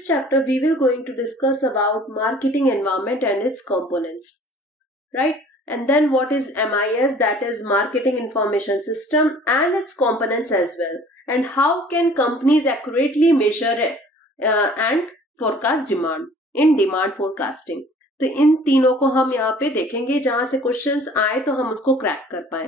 this chapter we will going to discuss about marketing environment and its components, right? And then what is MIS, that is marketing information system, and its components as well, and how can companies accurately measure and forecast demand in demand forecasting. तो इन तीनों को हम यहाँ पे देखेंगे, जहां से क्वेश्चंस आए तो हम उसको क्रैक कर पाए.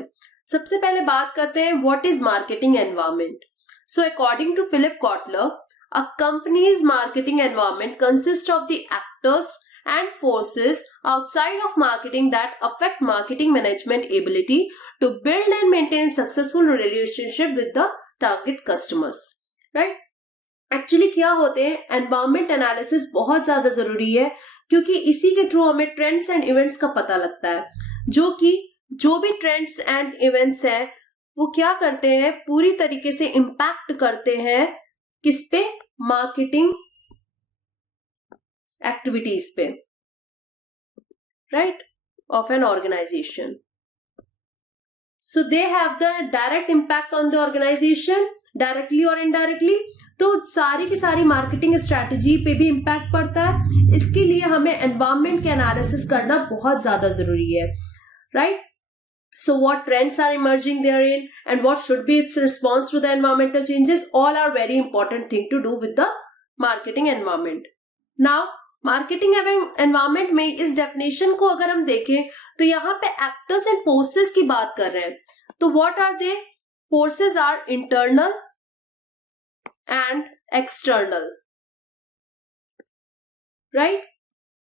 सबसे पहले बात करते हैं what is marketing environment. So according to Philip Kotler, a company's marketing environment consists of the actors and forces outside of marketing that affect marketing management ability to build and maintain successful relationship with the target customers, right? Actually क्या होते हैं, environment analysis बहुत ज्यादा जरूरी है, क्योंकि इसी के थ्रू हमें ट्रेंड्स एंड इवेंट्स का पता लगता है, जो भी ट्रेंड्स एंड इवेंट्स हैं वो क्या करते हैं, पूरी तरीके से इम्पैक्ट करते हैं किस पे, मार्केटिंग एक्टिविटीज पे, right, of an organization. So they have the direct impact on the organization, directly और इनडायरेक्टली. तो सारी की सारी मार्केटिंग स्ट्रैटेजी पे भी इम्पैक्ट पड़ता है. इसके लिए हमें एनवायरनमेंट के एनालिसिस करना बहुत ज्यादा जरूरी है, right? So what trends are emerging therein and what should be its response to the environmental changes, all are very important thing to do with the marketing environment. Now marketing environment में इस definition को अगर हम देखें तो यहाँ पे actors and forces की बात कर रहे हैं. तो what are they? Forces are internal and external, right?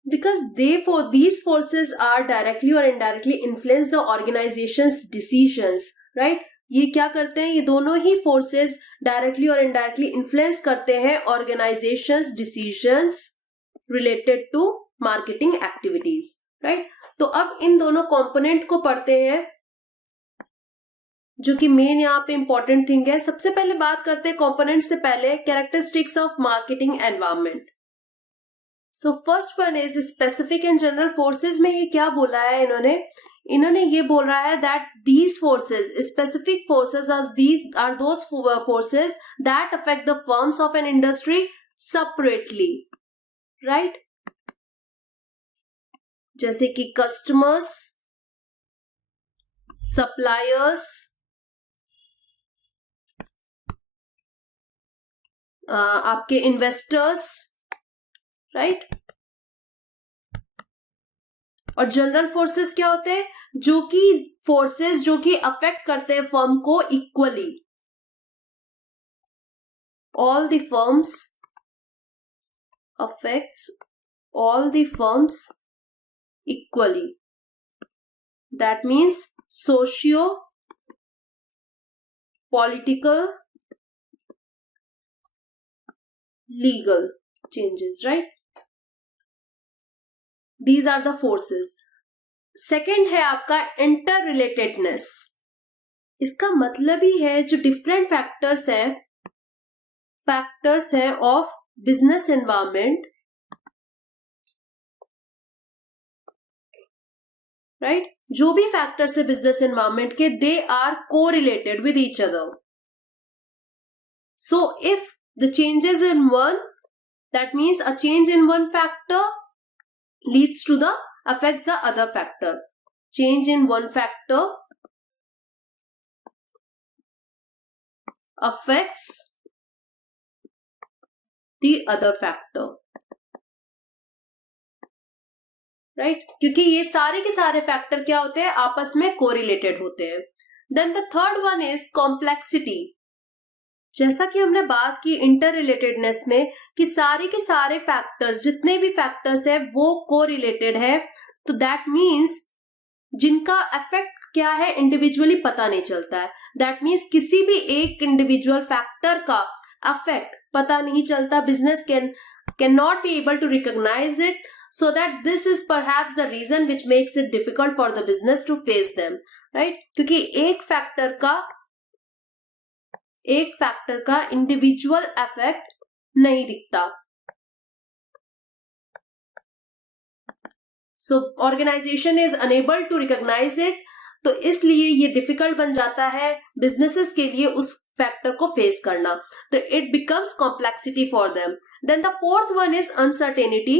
Because these forces are directly or indirectly influence the organization's decisions, right? ये क्या करते हैं, ये दोनों ही forces directly और indirectly influence करते हैं organization's decisions related to marketing activities, right? तो अब इन दोनों component को पढ़ते हैं, जो कि मेन यहाँ पे इंपॉर्टेंट थिंग है. सबसे पहले बात करते हैं component से पहले characteristics of marketing environment. So first one is specific and general forces में ये क्या बोला है इन्होंने ये बोल रहा है that these forces, specific forces are those forces that affect the firms of an industry separately, right? जैसे कि कस्टमर्स, सप्लायर्स, आपके इन्वेस्टर्स, राइट? और जनरल फोर्सेस क्या होते हैं, जो कि अफेक्ट करते हैं फर्म को equally. All the firms affects all the firms equally. That means socio political legal changes, right? These are the forces. Second है आपका interrelatedness. इसका मतलब ही है जो डिफरेंट फैक्टर्स हैं ऑफ बिजनेस एनवायरमेंट, राइट? जो भी फैक्टर्स है बिजनेस एनवायरमेंट के, they are correlated with each other. So if the changes in one, that means a change in one factor leads to affects the other factor. Change in one factor affects the other factor, right? क्योंकि ये सारे के सारे फैक्टर क्या होते हैं, आपस में कोरिलेटेड होते हैं. Then the third one is complexity. जैसा कि हमने बात की इंटर रिलेटेडनेस में कि सारे के सारे फैक्टर्स, जितने भी फैक्टर्स है वो कोरिलेटेड है, तो दैट मीन्स जिनका इफेक्ट क्या है इंडिविजुअली पता नहीं चलता है. दैट मीन्स किसी भी एक इंडिविजुअल फैक्टर का इफेक्ट पता नहीं चलता. Business can not be able to recognise it, so that this is perhaps the reason which makes it difficult for the business to face them, right? क्योंकि एक फैक्टर का इंडिविजुअल इफेक्ट नहीं दिखता. So organisation is unable to recognise it, तो इसलिए ये डिफिकल्ट बन जाता है बिजनेसेस के लिए उस फैक्टर को फेस करना, तो it becomes complexity for them. Then the fourth one is uncertainty.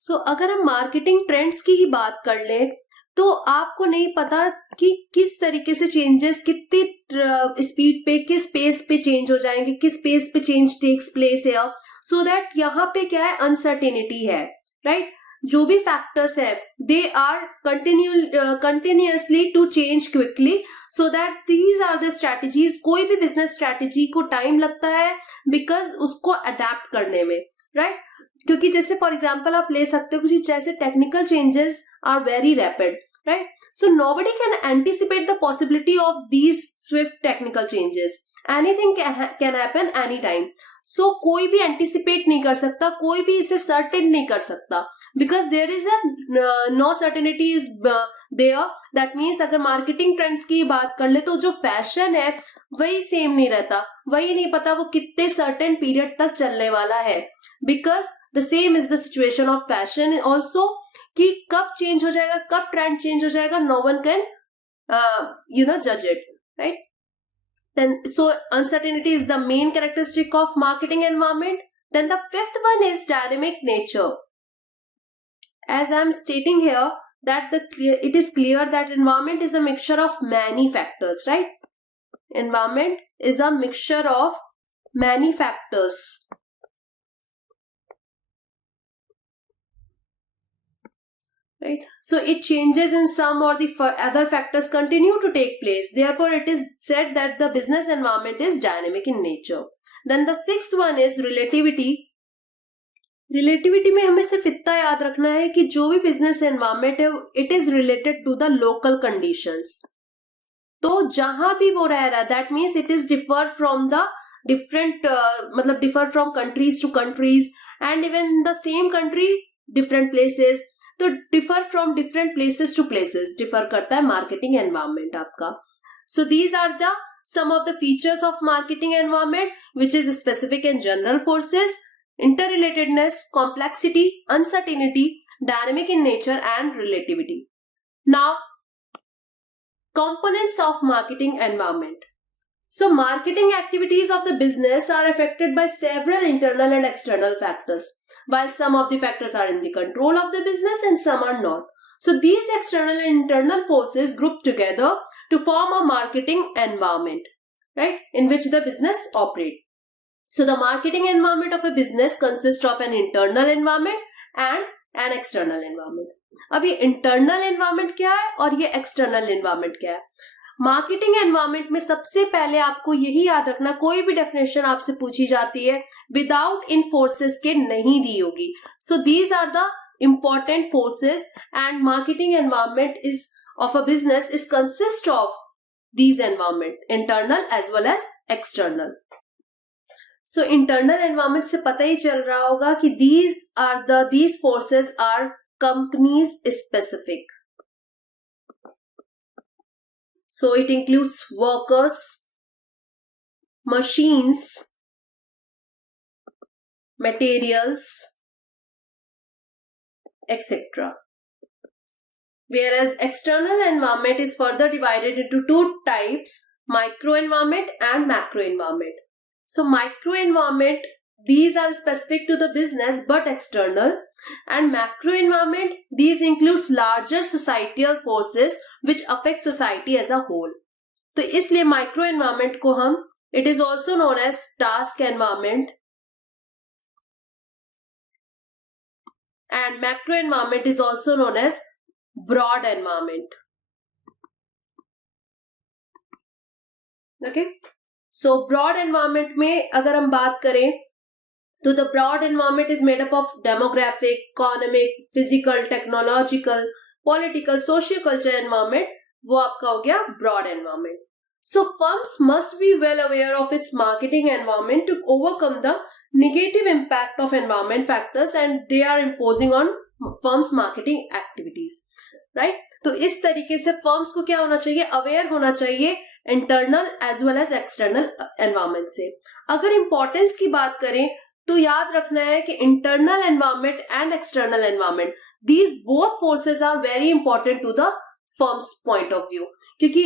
So अगर हम मार्केटिंग ट्रेंड्स की ही बात कर लें तो आपको नहीं पता कि किस तरीके से चेंजेस कितनी स्पीड पे, किस पेस पे चेंज हो जाएंगे, किस पेस पे चेंज टेक्स प्लेस है. सो दैट यहाँ पे क्या है, अनसर्टेनिटी है, राइट. जो भी फैक्टर्स है they are continuously to change quickly, so that these are the strategies. कोई भी बिजनेस स्ट्रैटेजी को टाइम लगता है बिकॉज उसको अडेप्ट करने में, राइट. क्योंकि जैसे फॉर एग्जाम्पल आप ले सकते हो कुछ जैसे technical changes are very rapid, right. So nobody can anticipate the possibility of these swift technical changes. Anything can happen any time. So कोई भी एंटिसिपेट नहीं कर सकता, कोई भी इसे सर्टेन नहीं कर सकता, because there is a no certainty is there. That means अगर मार्केटिंग ट्रेंड्स की बात कर ले तो जो फैशन है वही सेम नहीं रहता, वही नहीं पता वो कितने सर्टेन पीरियड तक चलने वाला है. Because the same is the situation of fashion also, कि कब चेंज हो जाएगा, कब ट्रेंड चेंज हो जाएगा, नो वन कैन जज it, right. Then, so uncertainty is the main characteristic of marketing environment. Then the fifth one is dynamic nature. As I am stating here that it is clear that environment is a mixture of many factors, right? Environment is a mixture of many factors. Right? So it changes in some, or the other factors continue to take place. Therefore, it is said that the business environment is dynamic in nature. Then the sixth one is relativity. Relativity में हमें सिर्फ इतना याद रखना है कि जो भी बिजनेस एनवायरमेंट है it is related to the local conditions. तो जहां भी वो रह रहा है that means it is differ from the different, मतलब differ from countries to countries, and even the same country different places. तो differ from different places to places differ करता है मार्केटिंग एनवायरमेंट आपका. So these are the some of the features of marketing environment which is specific and general forces, interrelatedness, complexity, uncertainty, dynamic in nature, and relativity. Now, components of marketing environment. So, marketing activities of the business are affected by several internal and external factors. While some of the factors are in the control of the business and some are not. So, these external and internal forces group together to form a marketing environment, right, in which the business operates. So the marketing environment of a business consists of an internal environment and an external environment. अब ये internal environment क्या है और ये external environment क्या है? Marketing environment में सबसे पहले आपको यही याद रखना, कोई भी डेफिनेशन आपसे पूछी जाती है विदाउट इन फोर्सेस के नहीं दी होगी. So these are the important forces and marketing environment is of a business is consist of these environment, internal as well as external. So internal environment से पता ही चल रहा होगा कि these forces are companies specific. So it includes workers, machines, materials, etc. Whereas external environment is further divided into two types, micro environment and macro environment. So micro environment, these are specific to the business but external, and macro environment, these includes larger societal forces which affect society as a whole. तो इसलिए micro environment को हम, it is also known as task environment, and macro environment is also known as broad environment. Okay? So broad environment में अगर हम बात करें तो the broad environment is made up of demographic, economic, physical, technological, political, socio-culture environment. वो आपका हो गया broad environment. So firms must be well aware of its marketing environment to overcome the negative impact of environment factors and they are imposing on firms marketing activities. Right? तो इस तरीके से फर्म्स को क्या होना चाहिए, अवेयर होना चाहिए internal as well as external environment से. अगर इंपॉर्टेंस की बात करें तो याद रखना है कि internal environment and external environment, these both forces are very important to the firm's point of view. क्योंकि